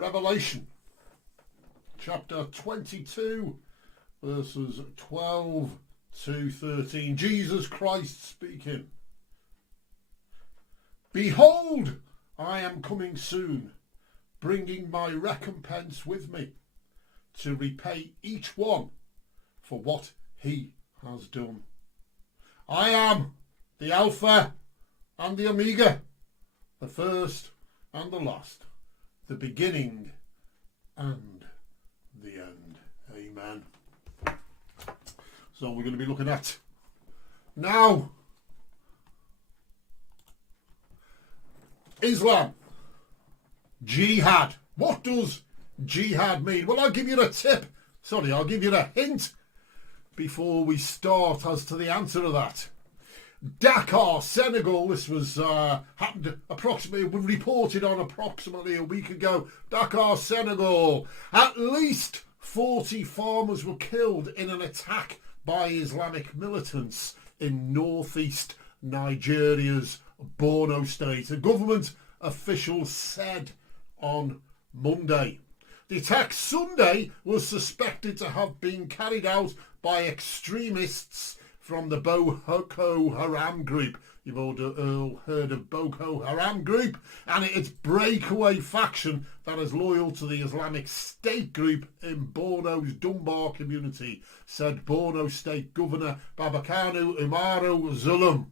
Revelation chapter 22 verses 12 to 13. Jesus Christ speaking. Behold, I am coming soon, bringing my recompense with me, to repay each one for what he has done. I am the Alpha and the Omega, the first and the last, the beginning and the end. Amen. So we're going to be looking at now Islam, jihad. What does jihad mean? Well, I'll give you I'll give you a hint before we start as to the answer to that. Dakar, Senegal. This was happened reported on approximately a week ago. Dakar, Senegal. At least 40 farmers were killed in an attack by Islamic militants in northeast Nigeria's Borno state. A government official said on Monday. The attack Sunday was suspected to have been carried out by extremists from the Boko Haram group. You've all heard of Boko Haram group, and it's breakaway faction that is loyal to the Islamic State group in Borno's Dunbar community, said Borno State Governor Babakanu Umaru Zulum.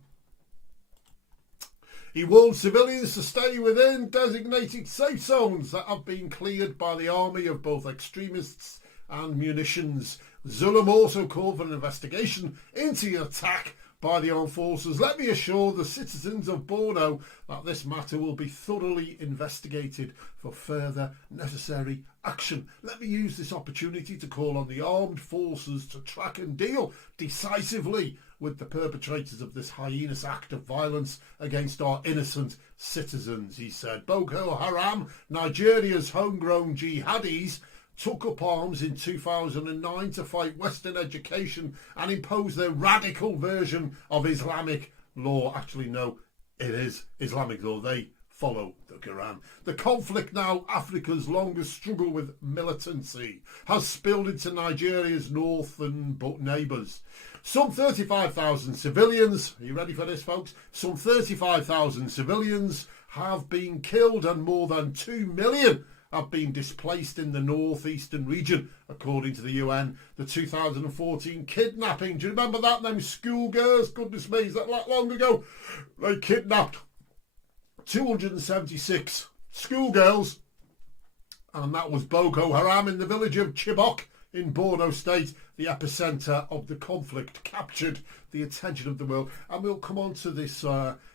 He warned civilians to stay within designated safe zones that have been cleared by the army of both extremists and munitions. Zulum also called for an investigation into the attack by the armed forces. Let me assure the citizens of Borno that this matter will be thoroughly investigated for further necessary action. Let me use this opportunity to call on the armed forces to track and deal decisively with the perpetrators of this heinous act of violence against our innocent citizens, he said. Boko Haram, Nigeria's homegrown jihadis, took up arms in 2009 to fight Western education and impose their radical version of Islamic law. Actually, no, it is Islamic law. They follow the Quran. The conflict, now Africa's longest struggle with militancy, has spilled into Nigeria's northern neighbours. Some 35,000 civilians, are you ready for this, folks? Some 35,000 civilians have been killed and more than 2 million have been displaced in the northeastern region, according to the UN. The 2014 kidnapping, do you remember that? Them schoolgirls, goodness me, is that long ago? They kidnapped 276 schoolgirls, and that was Boko Haram in the village of Chibok in Borno State. The epicentre of the conflict captured the attention of the world. And we'll come on to this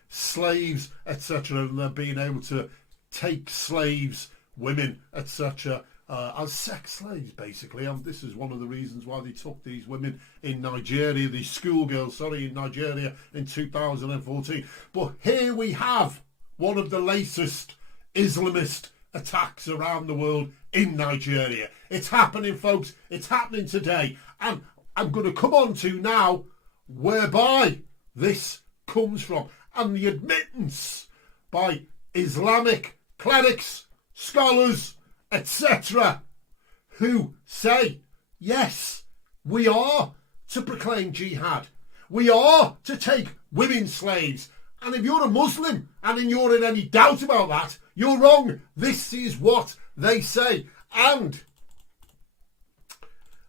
slaves, etc., and they're being able to take slaves, women, etc., as sex slaves, basically. And this is one of the reasons why they took these women in Nigeria, these schoolgirls, in Nigeria in 2014. But here we have one of the latest Islamist attacks around the world in Nigeria. It's happening, folks. It's happening today. And I'm going to come on to now whereby this comes from, and the admittance by Islamic clerics, scholars, etc., who say, yes, we are to proclaim jihad. We are to take women slaves. And if you're a Muslim and you're in any doubt about that, you're wrong. This is what they say. And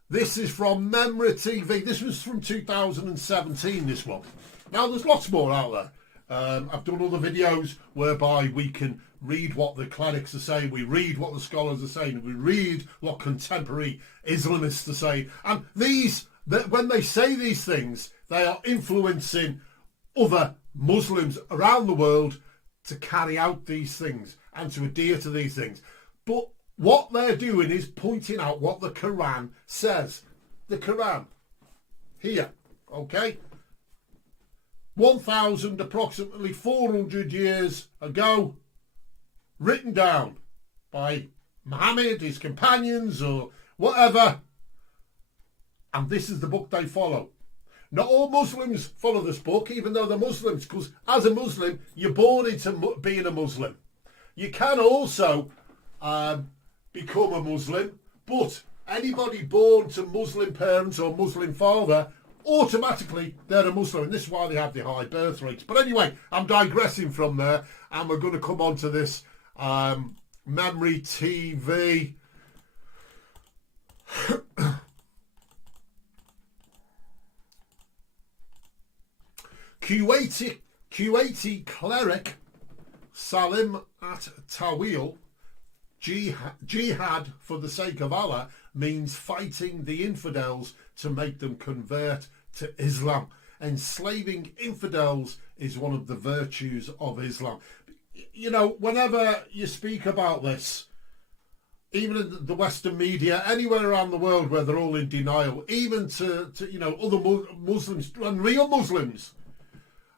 this is from Memory TV. This was from 2017, this one. Now, there's lots more out there. I've done other videos whereby we can read what the clerics are saying, we read what the scholars are saying, we read what contemporary Islamists are saying. And when they say these things, they are influencing other Muslims around the world to carry out these things and to adhere to these things. But what they're doing is pointing out what the Quran says. The Quran, here, okay? 1,000, approximately 400 years ago, written down by Muhammad, his companions, or whatever. And this is the book they follow. Not all Muslims follow this book, even though they're Muslims, because as a Muslim, you're born into being a Muslim. You can also become a Muslim, but anybody born to Muslim parents or Muslim father, automatically they're a Muslim, and this is why they have the high birth rates. But anyway, I'm digressing from there, and we're going to come on to this memory TV. Kuwaiti cleric Salim at Tawil, jihad for the sake of Allah means fighting the infidels to make them convert to Islam. Enslaving infidels is one of the virtues of Islam. You know, whenever you speak about this, even in the Western media, anywhere around the world where they're all in denial, even to you know, other Muslims and real Muslims,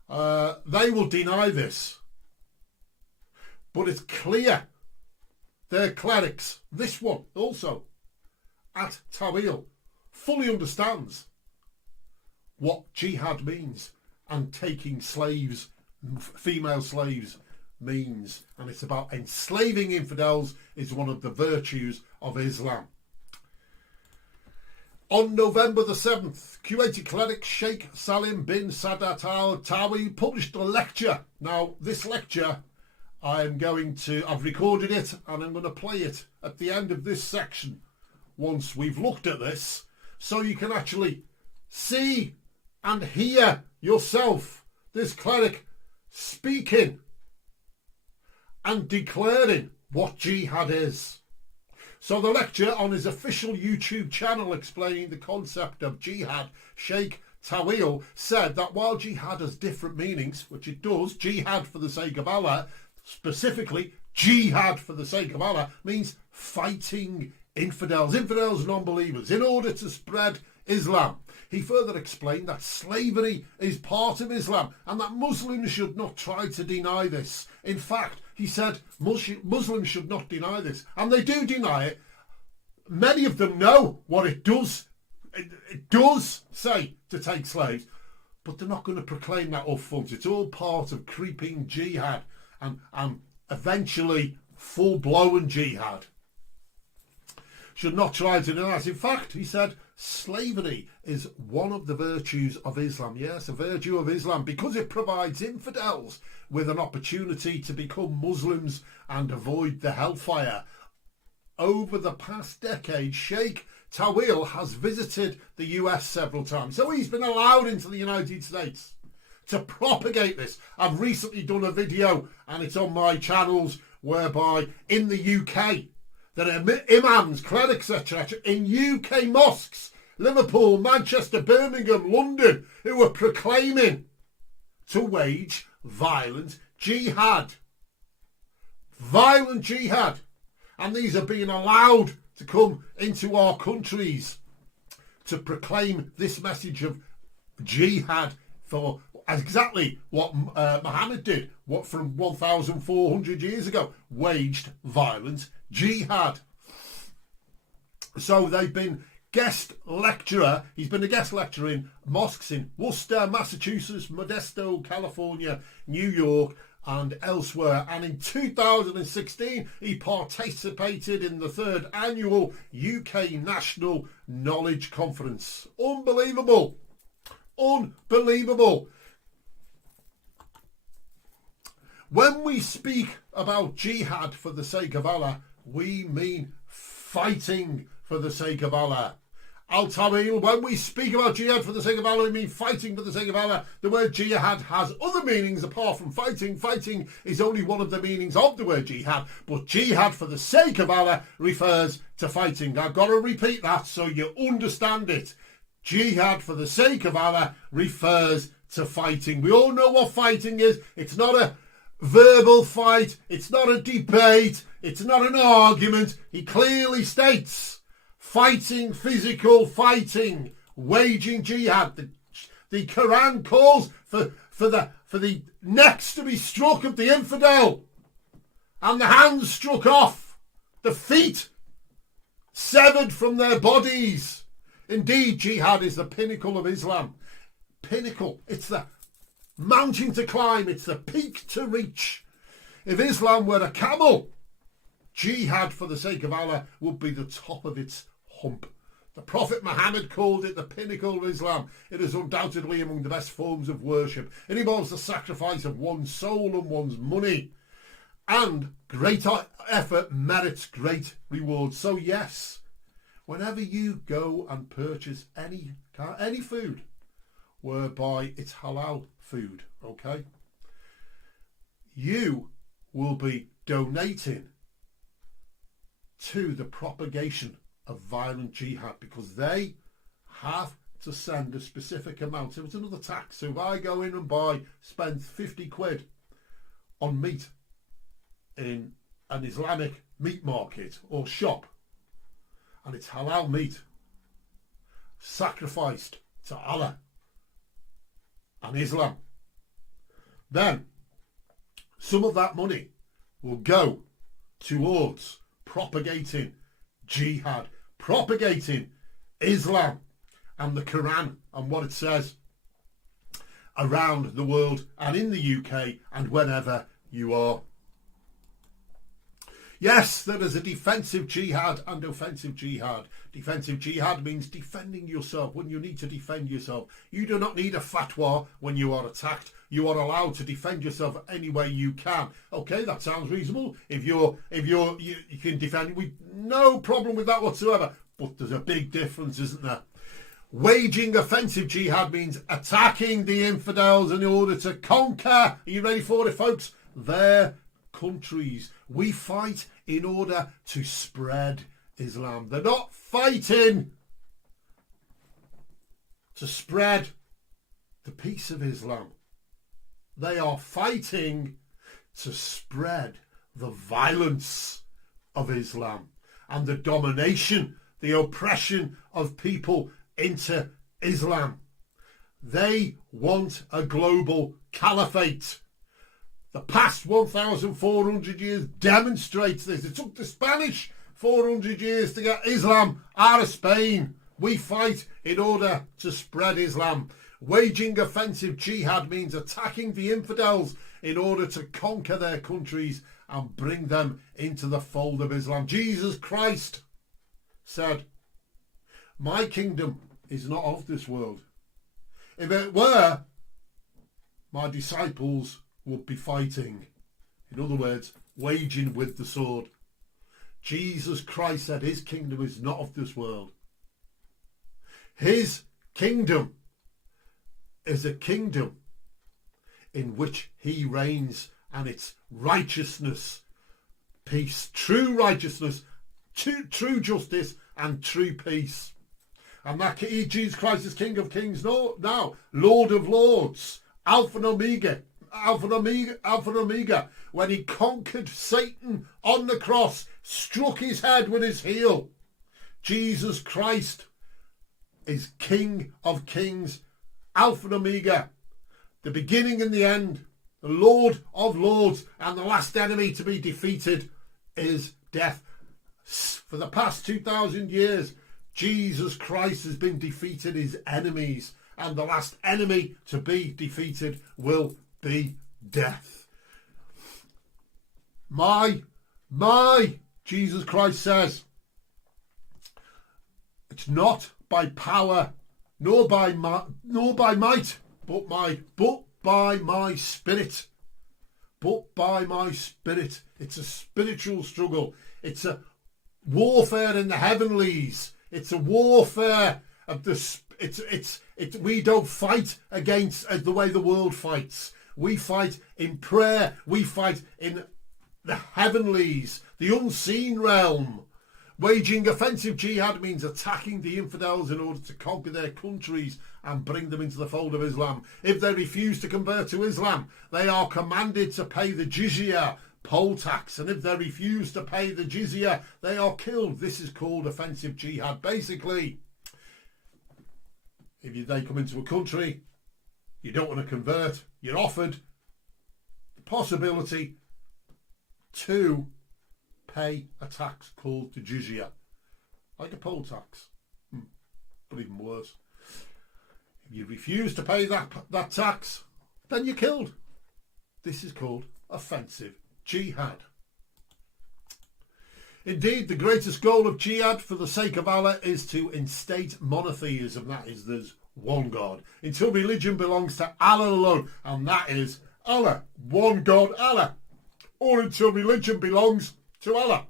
they will deny this. But it's clear their clerics, this one also, at Tawil, fully understands what jihad means and taking slaves, female slaves, means. And it's about enslaving infidels is one of the virtues of Islam. On November the 7th, Kuwaiti cleric Sheikh Salim bin Sadat al-Tawi published a lecture. Now, this lecture, I've recorded it and I'm going to play it at the end of this section once we've looked at this, so you can actually see and hear yourself this cleric speaking and declaring what jihad is. So the lecture on his official YouTube channel explaining the concept of jihad, Sheikh Tawil said that while jihad has different meanings, which it does, jihad for the sake of Allah, specifically jihad for the sake of Allah, means fighting infidels and non-believers in order to spread Islam. He further explained that slavery is part of Islam and that Muslims should not try to deny this. In fact, he said Muslims should not deny this, and they do deny it. Many of them know what it does. It does say to take slaves, but they're not going to proclaim that up front. It's all part of creeping jihad and eventually full-blown jihad. Should not try to deny this. In fact, he said, slavery is one of the virtues of Islam. Yes, a virtue of Islam, because it provides infidels with an opportunity to become Muslims and avoid the hellfire. Over the past decade, Sheikh Tawil has visited the US several times, so he's been allowed into the United States to propagate this. I've recently done a video, and it's on my channels, whereby in the UK, there are imams, clerics, etc., in UK mosques, Liverpool, Manchester, Birmingham, London, who are proclaiming to wage violent jihad. Violent jihad. And these are being allowed to come into our countries to proclaim this message of jihad for exactly what Muhammad did, what from 1,400 years ago, waged violent jihad. So they've been guest lecturer. He's been a guest lecturer in mosques in Worcester, Massachusetts, Modesto, California, New York, and elsewhere. And in 2016, he participated in the 3rd annual UK National Knowledge Conference. Unbelievable. Unbelievable. When we speak about jihad for the sake of Allah, we mean fighting for the sake of Allah. Al-Tawil, when we speak about jihad for the sake of Allah, we mean fighting for the sake of Allah. The word jihad has other meanings apart from fighting. Fighting is only one of the meanings of the word jihad, but jihad for the sake of Allah refers to fighting. I've got to repeat that so you understand it. Jihad for the sake of Allah refers to fighting. We all know what fighting is. It's not a verbal fight. It's not a debate. It's not an argument. He clearly states fighting, physical fighting, waging jihad. The Quran calls for the necks to be struck of the infidel and the hands struck off, the feet severed from their bodies. Indeed, jihad is the pinnacle of Islam. Pinnacle. It's the mountain to climb. It's the peak to reach. If Islam were a camel, Jihad for the sake of Allah would be the top of its hump. The Prophet Muhammad called it the pinnacle of Islam. It is undoubtedly among the best forms of worship. It involves the sacrifice of one's soul and one's money. And great effort merits great reward. So yes, whenever you go and purchase any food whereby it's halal food, okay, you will be donating to the propagation of violent jihad, because they have to send a specific amount. So it's another tax. So if I go in and spend 50 quid on meat in an Islamic meat market or shop, and it's halal meat sacrificed to Allah and Islam, then some of that money will go towards propagating jihad, propagating Islam and the Quran and what it says around the world and in the UK and wherever you are. Yes, there is a defensive jihad and offensive jihad. Defensive jihad means defending yourself when you need to defend yourself. You do not need a fatwa when you are attacked. You are allowed to defend yourself any way you can. Okay, that sounds reasonable. If you can defend, we no problem with that whatsoever. But there's a big difference, isn't there? Waging offensive jihad means attacking the infidels in order to conquer. Are you ready for it, folks? Their countries. We fight in order to spread Islam. They're not fighting to spread the peace of Islam. They are fighting to spread the violence of Islam and the domination, the oppression of people into Islam. They want a global caliphate. The past 1,400 years demonstrates this. It took the Spanish 400 years to get Islam out of Spain. We fight in order to spread Islam. Waging offensive jihad means attacking the infidels in order to conquer their countries and bring them into the fold of Islam. Jesus Christ said, "My kingdom is not of this world. If it were, my disciples would be fighting." In other words, waging with the sword. Jesus Christ said his kingdom is not of this world. His kingdom is a kingdom in which he reigns, and it's righteousness, peace, true righteousness, true justice and true peace. And that Jesus Christ is King of Kings now, Lord of Lords, Alpha and Omega. When he conquered Satan on the cross, struck his head with his heel. Jesus Christ is King of Kings, Alpha and Omega, the beginning and the end, the Lord of Lords, and the last enemy to be defeated is death. For the past 2,000 years, Jesus Christ has been defeating his enemies, and the last enemy to be defeated will be death. My, Jesus Christ says, it's not by power nor by might, but by my spirit. But by my spirit. It's a spiritual struggle. It's a warfare in the heavenlies. It's a warfare of the. We don't fight against the way the world fights. We fight in prayer. We fight in the heavenlies, the unseen realm. Waging offensive jihad means attacking the infidels in order to conquer their countries and bring them into the fold of Islam. If they refuse to convert to Islam, they are commanded to pay the jizya, poll tax. And if they refuse to pay the jizya, they are killed. This is called offensive jihad. Basically, if they come into a country, you don't want to convert, you're offered the possibility to pay a tax called the jizya, like a poll tax, but even worse. If you refuse to pay that tax, then you're killed. This is called offensive jihad. Indeed, the greatest goal of jihad for the sake of Allah is to instate monotheism. That is, there's one God. Until religion belongs to Allah alone, and that is Allah. One God, Allah. Or until religion belongs to Allah.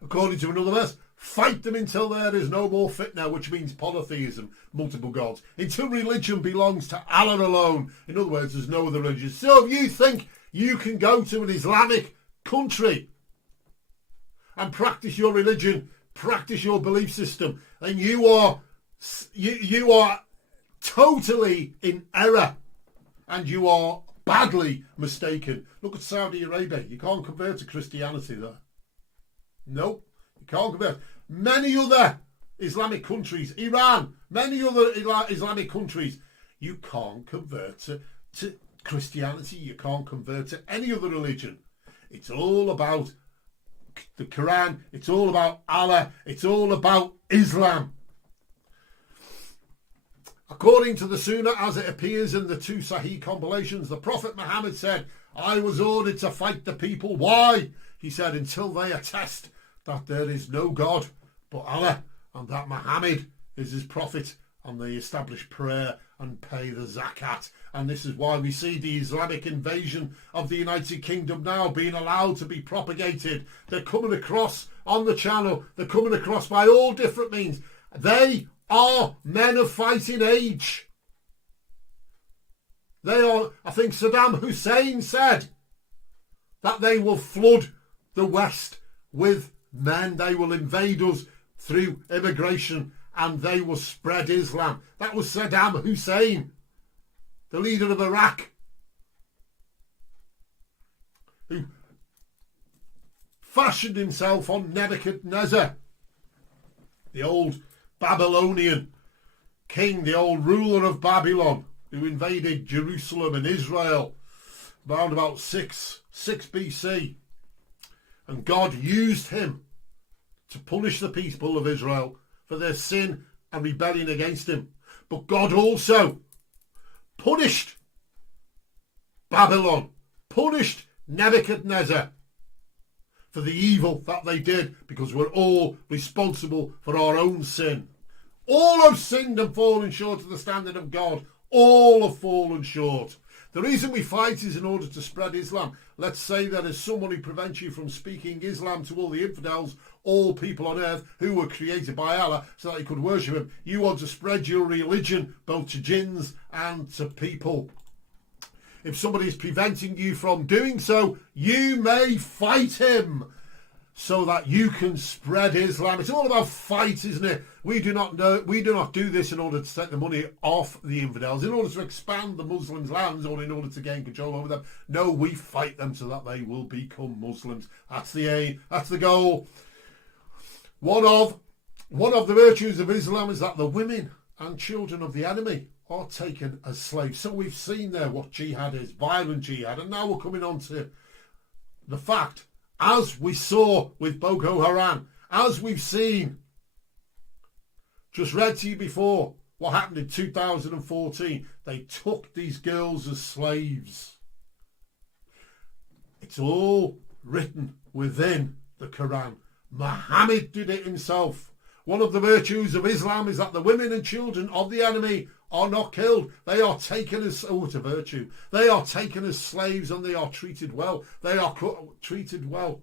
According to another verse, fight them until there is no more fitna, which means polytheism, multiple gods. Until religion belongs to Allah alone. In other words, there's no other religion. So if you think you can go to an Islamic country and practice your religion, practice your belief system, and you are totally in error, and you are badly mistaken. Look at Saudi Arabia. You can't convert to Christianity there. Nope, you can't convert. Many other Islamic countries, Iran, many other Islamic countries, you can't convert to Christianity. You can't convert to any other religion. It's all about the Quran. It's all about Allah. It's all about Islam. According to the Sunnah, as it appears in the two Sahih compilations, the Prophet Muhammad said, I was ordered to fight the people. Why? He said, until they attest that there is no God but Allah, and that Muhammad is his prophet, and they establish prayer and pay the zakat. And this is why we see the Islamic invasion of the United Kingdom now being allowed to be propagated. They're coming across on the channel. They're coming across by all different means. They are men of fighting age. They are, I think Saddam Hussein said that they will flood the West with men. They will invade us through immigration and they will spread Islam. That was Saddam Hussein, the leader of Iraq, who fashioned himself on Nebuchadnezzar, the old Babylonian king, the old ruler of Babylon, who invaded Jerusalem and Israel around about 6 BC. And God used him to punish the people of Israel for their sin and rebellion against him. But God also punished Babylon, punished Nebuchadnezzar for the evil that they did, because we're all responsible for our own sin. All have sinned and fallen short of the standard of God. All have fallen short. The reason we fight is in order to spread Islam. Let's say there is someone who prevents you from speaking Islam to all the infidels, all people on earth who were created by Allah so that you could worship him. You want to spread your religion both to jinns and to people. If somebody is preventing you from doing so, you may fight him so that you can spread Islam. It's all about fight, isn't it? We do not do this in order to take the money off the infidels, in order to expand the Muslims' lands, or in order to gain control over them. No, we fight them so that they will become Muslims. That's the aim. That's the goal. One of the virtues of Islam is that the women and children of the enemy are taken as slaves. So we've seen there what jihad is, violent jihad, and now we're coming on to the fact, as we saw with Boko Haram, as we've seen, just read to you before, what happened in 2014. They took these girls as slaves. It's all written within the Quran. Muhammad did it himself. One of the virtues of Islam is that the women and children of the enemy are not killed. They are taken as, it's a virtue. They are taken as slaves and they are treated well. They are treated well.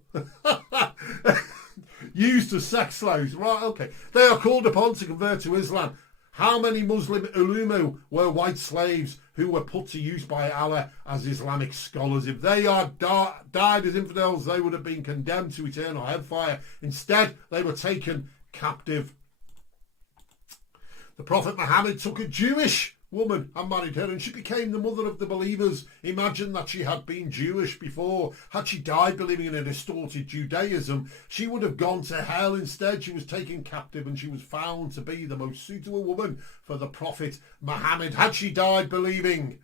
Used as sex slaves. Right, okay. They are called upon to convert to Islam. How many Muslim ulumu were white slaves who were put to use by Allah as Islamic scholars? If they had died as infidels, they would have been condemned to eternal hellfire. Instead, they were taken captive. The Prophet Muhammad took a Jewish woman and married her, and she became the mother of the believers. Imagine that she had been Jewish before. Had she died believing in a distorted Judaism, she would have gone to hell. Instead, she was taken captive and she was found to be the most suitable woman for the Prophet Muhammad. Had she died believing.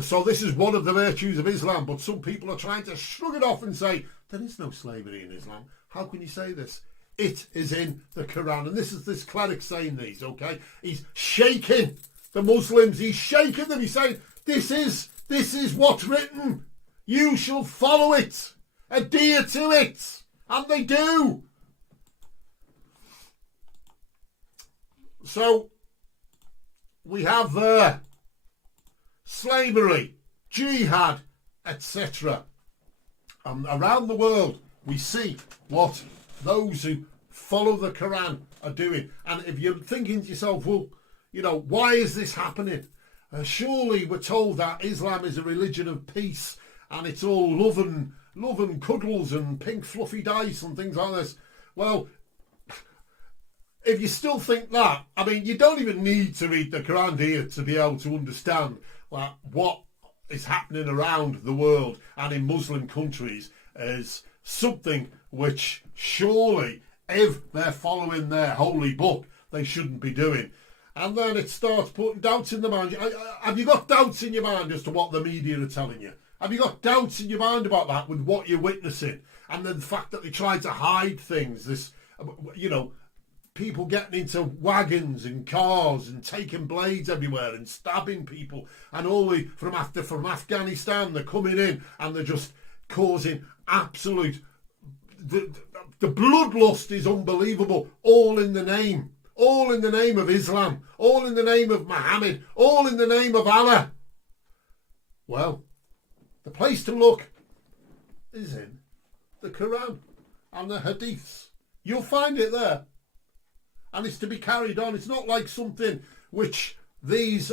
So this is one of the virtues of Islam, but some people are trying to shrug it off and say, there is no slavery in Islam. How can you say this? It is in the Quran. And this is this cleric saying these, okay? He's shaking the Muslims. He's shaking them. He's saying, this is what's written. You shall follow it. Adhere to it. And they do. So we have there slavery, jihad, etc. Around the world we see what those who follow the Quran are doing. And if you're thinking to yourself, well, you know, why is this happening? Surely we're told that Islam is a religion of peace and it's all love and cuddles and pink fluffy dice and things like this. Well, if you still think that, I mean, you don't even need to read the Quran here to be able to understand what is happening around the world and in Muslim countries is something which surely, if they're following their holy book, they shouldn't be doing. And then it starts putting doubts in the mind. Have you got doubts in your mind as to what the media are telling you? Have you got doubts in your mind about that with what you're witnessing? And then the fact that they try to hide things, this, you know, people getting into wagons and cars and taking blades everywhere and stabbing people, and all the from Afghanistan, they're coming in and they're just causing absolute, the bloodlust is unbelievable, all in the name of Islam, all in the name of Muhammad, all in the name of Allah. Well, the place to look is in the Quran and the Hadiths. You'll find it there. And it's to be carried on. It's not like something which these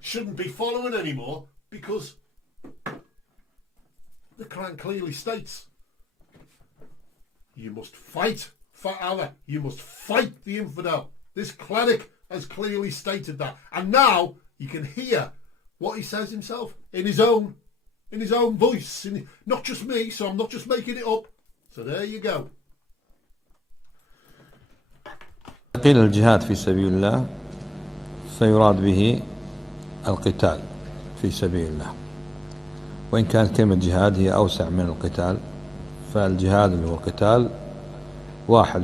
shouldn't be following anymore, because the Quran clearly states you must fight for Allah. You must fight the infidel. This cleric has clearly stated that. And now you can hear what he says himself in his own voice. Not just me, so I'm not just making it up. So there you go. قيل الجهاد في سبيل الله فيراد به القتال في سبيل الله، وإن كانت كلمة جهاد هي أوسع من القتال، فالجهاد اللي هو القتال واحد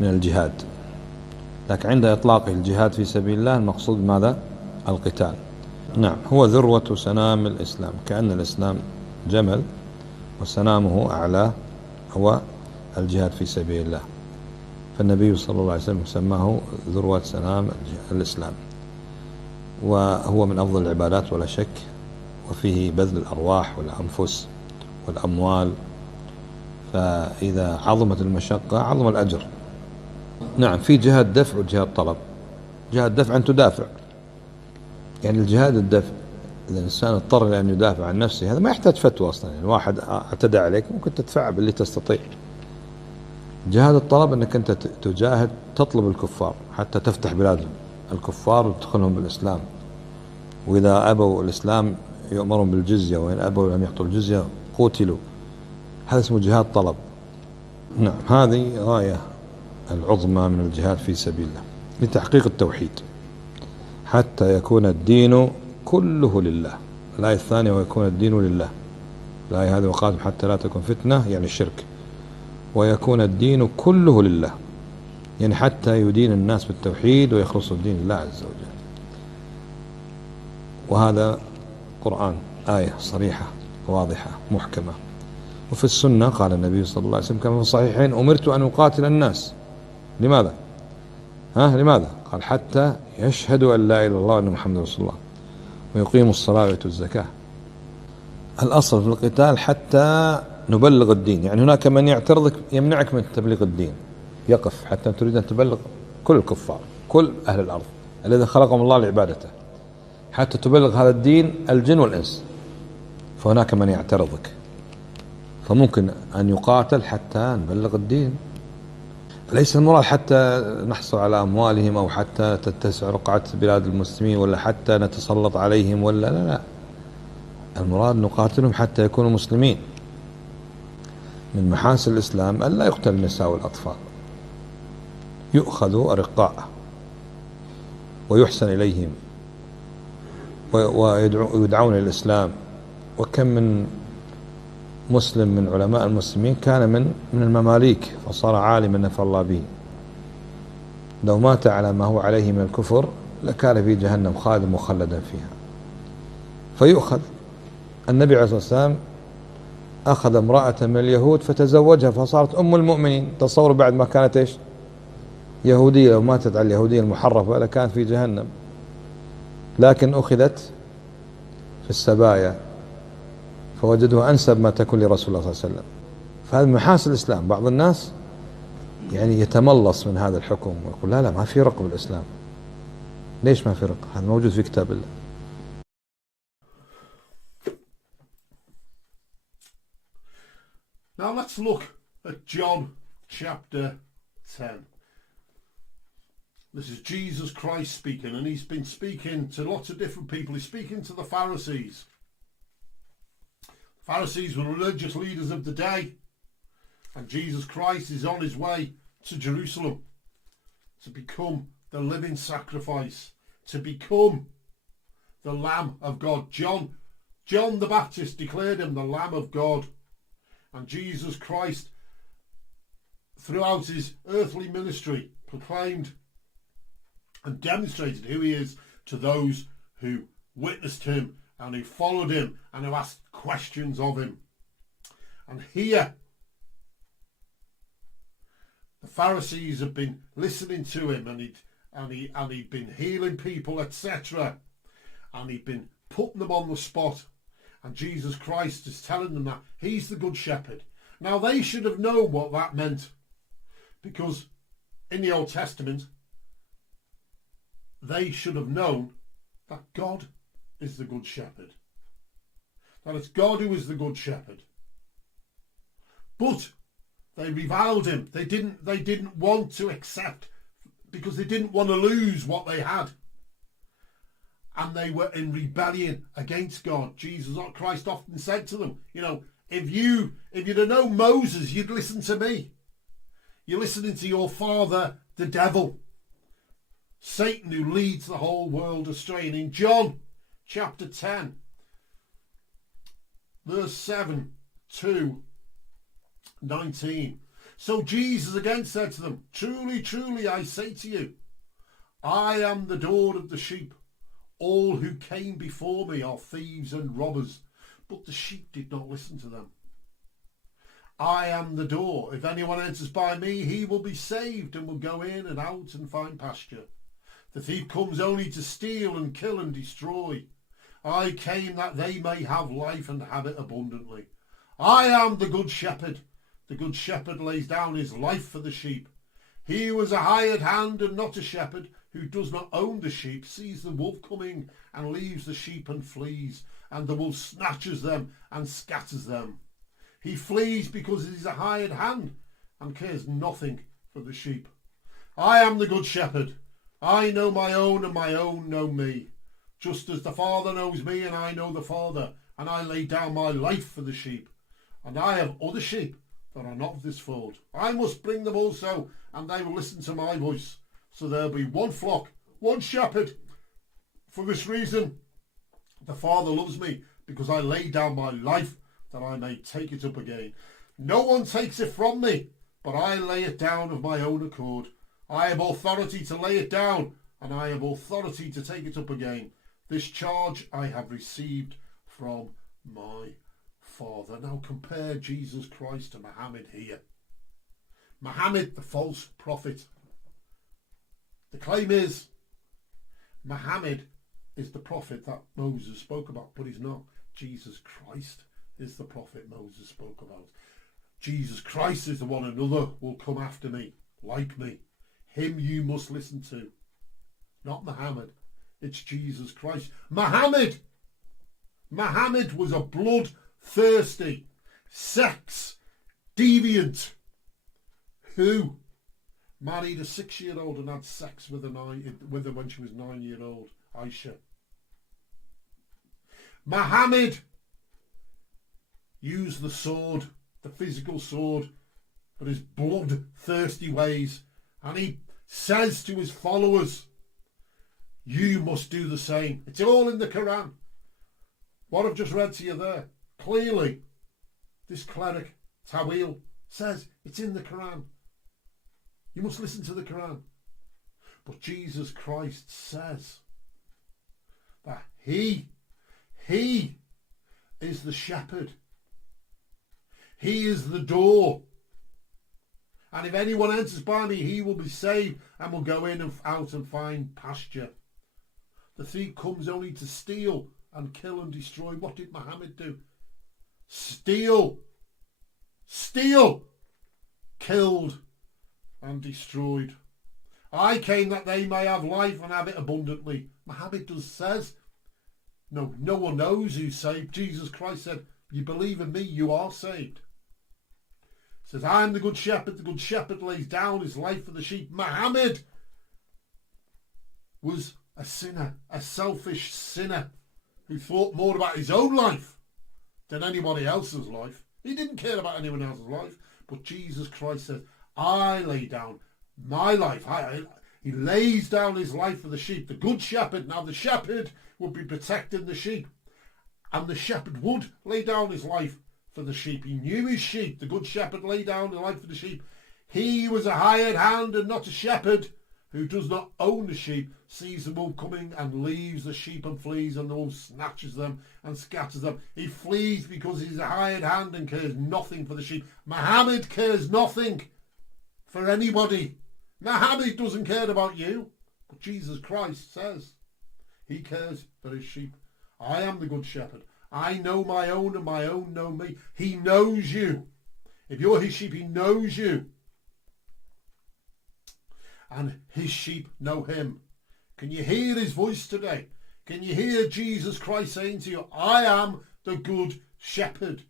من الجهاد، لكن عند إطلاقه الجهاد في سبيل الله المقصود ماذا؟ القتال. نعم، هو ذروة سنام الإسلام، كأن الإسلام جمل وسنامه أعلاه هو الجهاد في سبيل الله، فالنبي صلى الله عليه وسلم سماه ذروة سنام الإسلام، وهو من أفضل العبادات ولا شك، وفيه بذل الأرواح والأنفس والأموال، فإذا عظمت المشقة عظم الأجر. نعم، في جهاد دفع وجهاد طلب. جهاد دفع أن تدافع، يعني الجهاد الدفع، إذا الإنسان اضطر إلى أن يدافع عن نفسه هذا ما يحتاج فتوى أصلا، يعني واحد اعتدى عليك ممكن تدفع باللي تستطيع. جهاد الطلب أنك أنت تجاهد، تطلب الكفار حتى تفتح بلادهم الكفار وتدخلهم بالإسلام، وإذا أبوا الإسلام يؤمرون بالجزية، وإن أبوا أن يعطوا الجزية قتلوا. هذا اسمه جهاد طلب. نعم، هذه غاية العظمى من الجهاد في سبيل الله لتحقيق التوحيد حتى يكون الدين كله لله. الآية الثانية ويكون الدين لله، الآية هذه وقاتم حتى لا تكون فتنة يعني الشرك، ويكون الدين كله لله يعني حتى يدين الناس بالتوحيد ويخلصوا الدين لله عز وجل. وهذا قرآن، آية صريحة واضحة محكمة. وفي السنة قال النبي صلى الله عليه وسلم كما في الصحيحين أمرت أن أقاتل الناس. لماذا؟ لماذا؟ قال حتى يشهدوا أن لا إله إلا الله وأن محمد رسول الله ويقيموا الصلاة ويؤتوا الزكاة. الأصل في القتال حتى نبلغ الدين، يعني هناك من يعترضك يمنعك من تبليغ الدين، يقف حتى تريد أن تبلغ كل الكفار كل أهل الأرض الذي خلقهم الله لعبادته، حتى تبلغ هذا الدين الجن والإنس، فهناك من يعترضك، فممكن أن يقاتل حتى نبلغ الدين. ليس المراد حتى نحصل على أموالهم أو حتى تتسع رقعة بلاد المسلمين ولا حتى نتسلط عليهم ولا لا، المراد نقاتلهم حتى يكونوا مسلمين. من محاسن الإسلام أن لا يقتل النساء والأطفال، يؤخذوا أرقاء ويحسن إليهم ويدعون إلى الإسلام. وكم من مسلم من علماء المسلمين كان من المماليك وصار عالما نفع الله به، لو مات على ما هو عليه من الكفر لكان في جهنم خالدا مخلدا فيها، فيؤخذ. النبي عليه الصلاة والسلام أخذ امرأة من اليهود فتزوجها فصارت أم المؤمنين. تصور بعد ما كانت إيش؟ يهودية، لو ماتت على اليهودية المحرفة لكانت في جهنم، لكن أخذت في السبايا فوجدوها أنسب ما تكون لرسول الله صلى الله عليه وسلم. فهذا محاسن الإسلام. بعض الناس يعني يتملص من هذا الحكم ويقول لا ما في رق بالإسلام. ليش ما في رق؟ هذا موجود في كتاب الله. Now let's look at John chapter 10. This is Jesus Christ speaking, and he's been speaking to lots of different people. He's speaking to the Pharisees. The Pharisees were religious leaders of the day, and Jesus Christ is on his way to Jerusalem to become the living sacrifice, to become the Lamb of God. John the Baptist declared him the Lamb of God. And Jesus Christ, throughout his earthly ministry, proclaimed and demonstrated who he is to those who witnessed him and who followed him and who asked questions of him. And here, the Pharisees had been listening to him, and he'd been healing people, etc. And he'd been putting them on the spot. And Jesus Christ is telling them that he's the good shepherd. Now they should have known what that meant, because in the Old Testament they should have known that God is the good shepherd. That it's God who is the good shepherd. But they reviled him. They didn't want to accept, because they didn't want to lose what they had. And they were in rebellion against God. Jesus Christ often said to them, if you'd have known Moses, you'd listen to me. You're listening to your father, the devil, Satan, who leads the whole world astray. And in John chapter 10, verse 7 to 19. So Jesus again said to them, truly, truly, I say to you, I am the door of the sheep. All who came before me are thieves and robbers, but the sheep did not listen to them. I am the door. If anyone enters by me, he will be saved and will go in and out and find pasture. The thief comes only to steal and kill and destroy. I came that they may have life and have it abundantly. I am the good shepherd. The good shepherd lays down his life for the sheep. He who is a hired hand and not a shepherd, who does not own the sheep, sees the wolf coming and leaves the sheep and flees, and the wolf snatches them and scatters them. He flees because he is a hired hand and cares nothing for the sheep. I am the good shepherd. I know my own, and my own know me. Just as the Father knows me, and I know the Father, and I lay down my life for the sheep. And I have other sheep that are not of this fold. I must bring them also, and they will listen to my voice. So there'll be one flock, one shepherd. For this reason, the Father loves me, because I lay down my life that I may take it up again. No one takes it from me, but I lay it down of my own accord. I have authority to lay it down, and I have authority to take it up again. This charge I have received from my Father. Now compare Jesus Christ to Muhammad here. Muhammad, the false prophet. The claim is Muhammad is the prophet that Moses spoke about, but he's not. Jesus Christ is the prophet Moses spoke about. Jesus Christ is the one. Another will come after me, like me. Him you must listen to. Not Muhammad. It's Jesus Christ. Muhammad was a bloodthirsty, sex deviant who married a 6-year-old and had sex with her when she was 9-year-old, Aisha. Muhammad used the sword, the physical sword, for his bloodthirsty ways, and he says to his followers, you must do the same. It's all in the Quran. What I've just read to you there, clearly this cleric, Tawil, says it's in the Quran. You must listen to the Quran. But Jesus Christ says that he is the shepherd. He is the door. And if anyone enters by me, he will be saved and will go in and out and find pasture. The thief comes only to steal and kill and destroy. What did Muhammad do? Steal, killed and destroyed. I came that they may have life and have it abundantly. Muhammad says, no one knows who's saved. Jesus Christ said, you believe in me, you are saved. Says, I am the good shepherd lays down his life for the sheep. Muhammad was a sinner, a selfish sinner who thought more about his own life than anybody else's life. He didn't care about anyone else's life. But Jesus Christ said, I lay down my life. He lays down his life for the sheep. The good shepherd. Now the shepherd would be protecting the sheep. And the shepherd would lay down his life for the sheep. He knew his sheep. The good shepherd laid down his life for the sheep. He was a hired hand and not a shepherd who does not own the sheep, sees the wolf coming and leaves the sheep and flees, and the wolf snatches them and scatters them. He flees because he's a hired hand and cares nothing for the sheep. Muhammad cares nothing for anybody. Muhammad doesn't care about you. But Jesus Christ says he cares for his sheep. I am the good shepherd. I know my own and my own know me. He knows you. If you're his sheep, he knows you. And his sheep know him. Can you hear his voice today? Can you hear Jesus Christ saying to you, I am the good shepherd.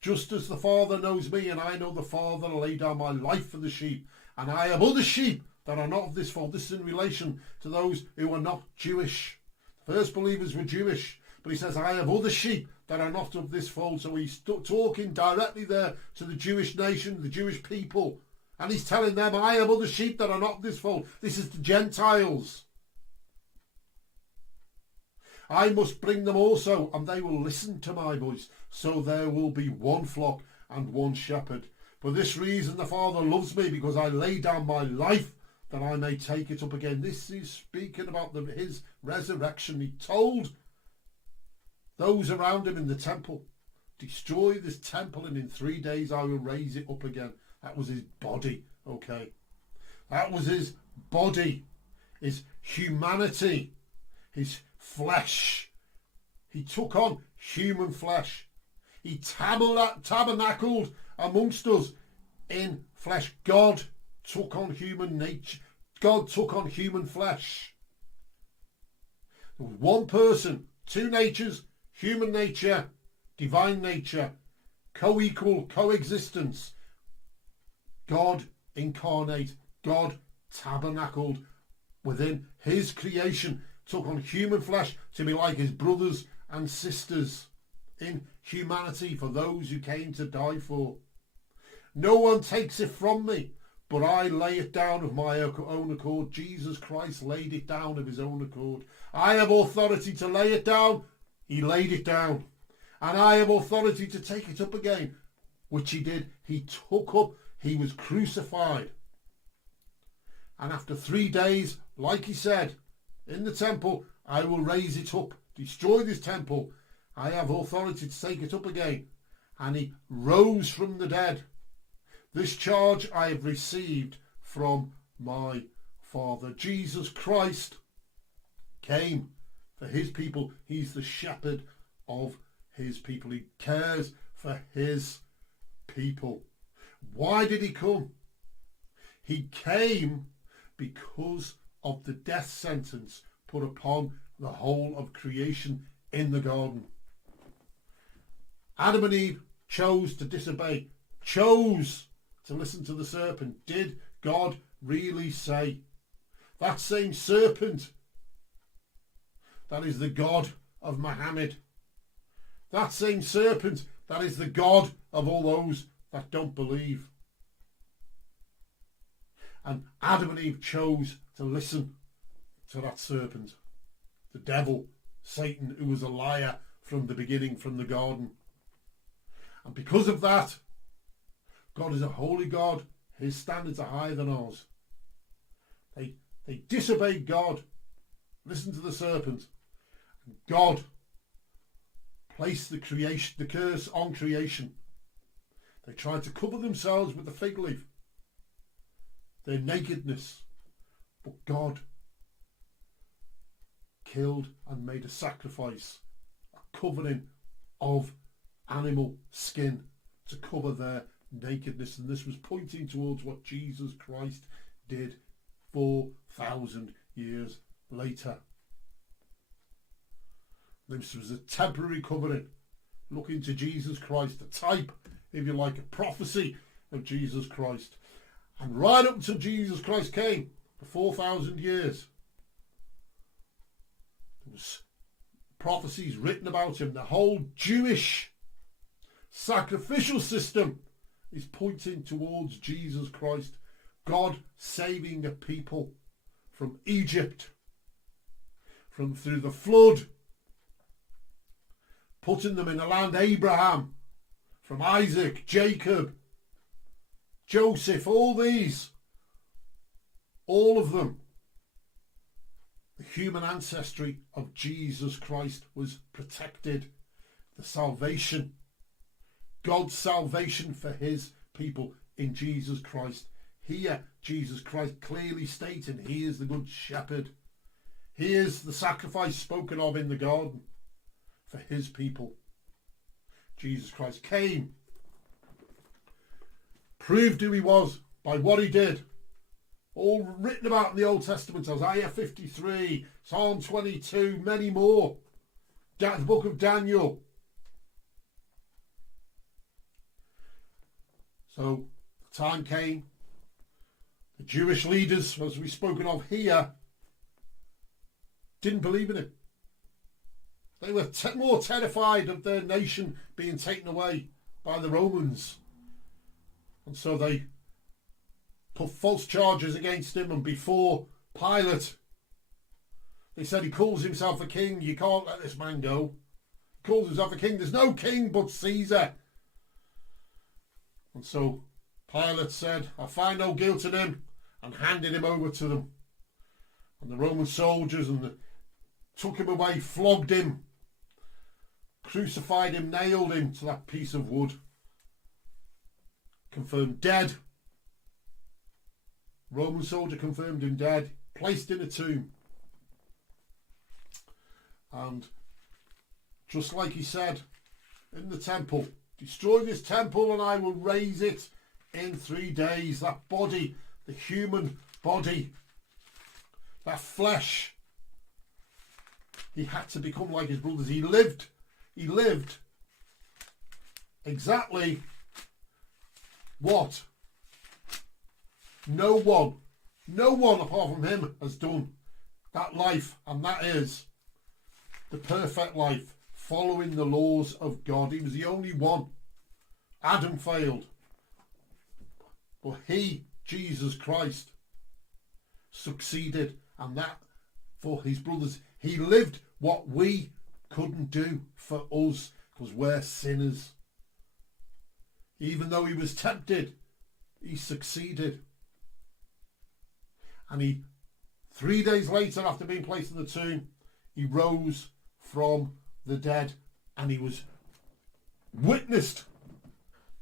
Just as the Father knows me and I know the Father, I lay down my life for the sheep. And I have other sheep that are not of this fold. This is in relation to those who are not Jewish. The first believers were Jewish. But he says, I have other sheep that are not of this fold. So he's talking directly there to the Jewish nation, the Jewish people. And he's telling them, I have other sheep that are not of this fold. This is the Gentiles. I must bring them also, and they will listen to my voice. So there will be one flock and one shepherd. For this reason the Father loves me, because I lay down my life that I may take it up again. This is speaking about his resurrection. He told those around him in the temple, destroy this temple and in 3 days I will raise it up again. That was his body, okay? That was his body, his humanity, his flesh. He took on human flesh. He tabernacled amongst us in flesh. God took on human nature. God took on human flesh. There was one person, two natures, human nature, divine nature, co-equal, coexistence. God incarnate, God tabernacled within his creation, took on human flesh to be like his brothers and sisters in humanity for those who came to die for. No one takes it from me, but I lay it down of my own accord. Jesus Christ laid it down of his own accord. I have authority to lay it down. He laid it down. And I have authority to take it up again, which he did. He took up. He was crucified. And after 3 days, like he said, in the temple, I will raise it up, destroy this temple. I have authority to take it up again. And he rose from the dead. This charge I have received from my Father. Jesus Christ came for his people. He's the shepherd of his people. He cares for his people. Why did he come? He came because of the death sentence put upon the whole of creation in the garden. Adam and Eve chose to disobey, chose to listen to the serpent. Did God really say? That same serpent, that is the God of Muhammad. That same serpent, that is the God of all those that don't believe. And Adam and Eve chose to listen to that serpent, the devil, Satan, who was a liar from the beginning, from the garden. And because of that, God is a holy God. His standards are higher than ours. They disobeyed God, listened to the serpent. And God placed the curse on creation. They tried to cover themselves with the fig leaf, their nakedness. But God killed and made a sacrifice, a covering of animal skin to cover their nakedness. And this was pointing towards what Jesus Christ did 4,000 years later. This was a temporary covering, looking to Jesus Christ, a type, if you like, a prophecy of Jesus Christ. And right up until Jesus Christ came, for 4,000 years, there was prophecies written about him. The whole Jewish sacrificial system is pointing towards Jesus Christ, God saving a people from Egypt, from through the flood, putting them in the land Abraham, from Isaac, Jacob, Joseph, all these, all of them. The human ancestry of Jesus Christ was protected. The salvation, God's salvation for his people in Jesus Christ. Here, Jesus Christ clearly stating he is the good shepherd. He is the sacrifice spoken of in the garden for his people. Jesus Christ came, proved who he was by what he did. All written about in the Old Testament, Isaiah 53, Psalm 22, many more. The book of Daniel. So the time came. The Jewish leaders, as we've spoken of here, didn't believe in him. They were more terrified of their nation being taken away by the Romans. And so they put false charges against him, and before Pilate, they said he calls himself a king. You can't let this man go. He calls himself a king. There's no king but Caesar. And so Pilate said, I find no guilt in him, and handed him over to them. And the Roman soldiers took him away, flogged him, crucified him, nailed him to that piece of wood. Confirmed dead. Roman soldier confirmed him dead, placed in a tomb. And just like he said in the temple, destroy this temple and I will raise it in 3 days. That body, the human body, that flesh, he had to become like his brothers. He lived exactly what no one apart from him has done. That life, and that is the perfect life, following the laws of God. He was the only one. Adam failed. But he, Jesus Christ, succeeded, and that for his brothers. He lived what we couldn't do for us, because we're sinners. Even though he was tempted, he succeeded. And he, 3 days later, after being placed in the tomb, he rose from the dead, and he was witnessed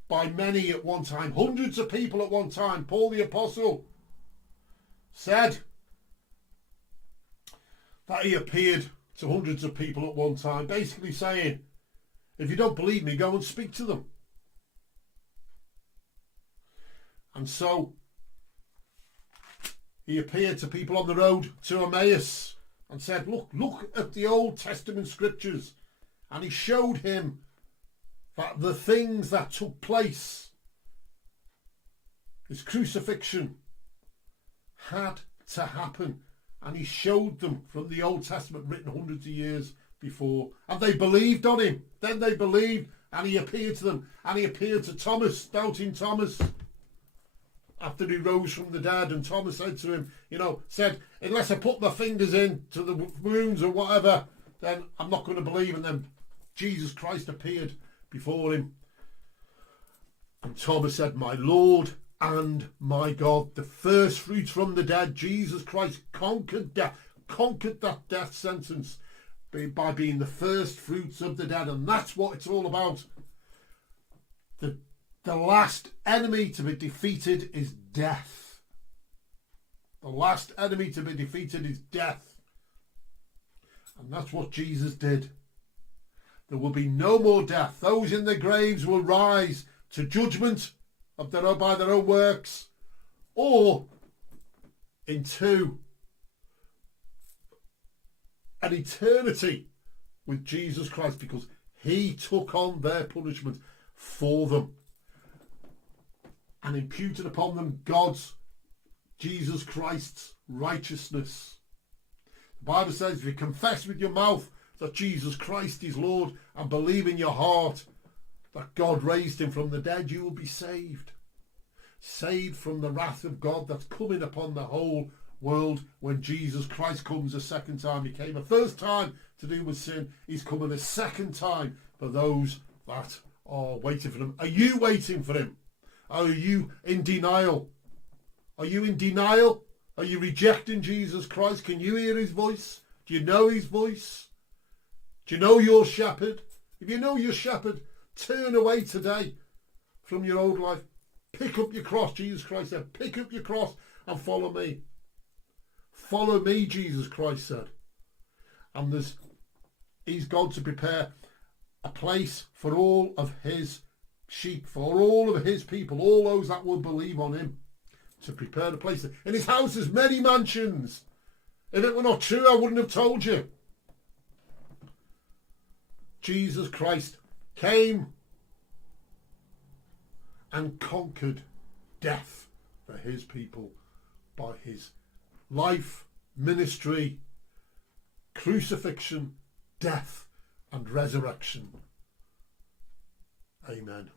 by many at one time, hundreds of people at one time. Paul the Apostle said that he appeared to hundreds of people at one time, basically saying, if you don't believe me, go and speak to them. And so he appeared to people on the road to Emmaus and said, look at the Old Testament scriptures. And he showed him that the things that took place, his crucifixion, had to happen. And he showed them from the Old Testament, written hundreds of years before. And they believed on him. Then they believed, and he appeared to them. And he appeared to Thomas, doubting Thomas, after he rose from the dead. And Thomas said to him, said, unless I put my fingers in to the wounds or whatever, then I'm not going to believe. And then Jesus Christ appeared before him. And Thomas said, my Lord and my God. The first fruits from the dead. Jesus Christ conquered death, conquered that death sentence by being the first fruits of the dead. And that's what it's all about. The The last enemy to be defeated is death. The last enemy to be defeated is death. And that's what Jesus did. There will be no more death. Those in their graves will rise to judgment by their own works, or into an eternity with Jesus Christ, because he took on their punishment for them and imputed upon them God's, Jesus Christ's righteousness. The Bible says if you confess with your mouth that Jesus Christ is Lord and believe in your heart that God raised him from the dead, you will be saved. Saved from the wrath of God that's coming upon the whole world when Jesus Christ comes a second time. He came a first time to deal with sin. He's coming a second time for those that are waiting for him. Are you waiting for him? Are you in denial? Are you in denial? Are you rejecting Jesus Christ? Can you hear his voice? Do you know his voice? Do you know your shepherd? If you know your shepherd, turn away today from your old life. Pick up your cross. Jesus Christ said, pick up your cross and follow me. Follow me, Jesus Christ said. And he's gone to prepare a place for all of his sheep, for all of his people, all those that will believe on him, to prepare a place. In his house there's many mansions. If it were not true, I wouldn't have told you. Jesus Christ came and conquered death for his people by his life, ministry, crucifixion, death and resurrection. Amen.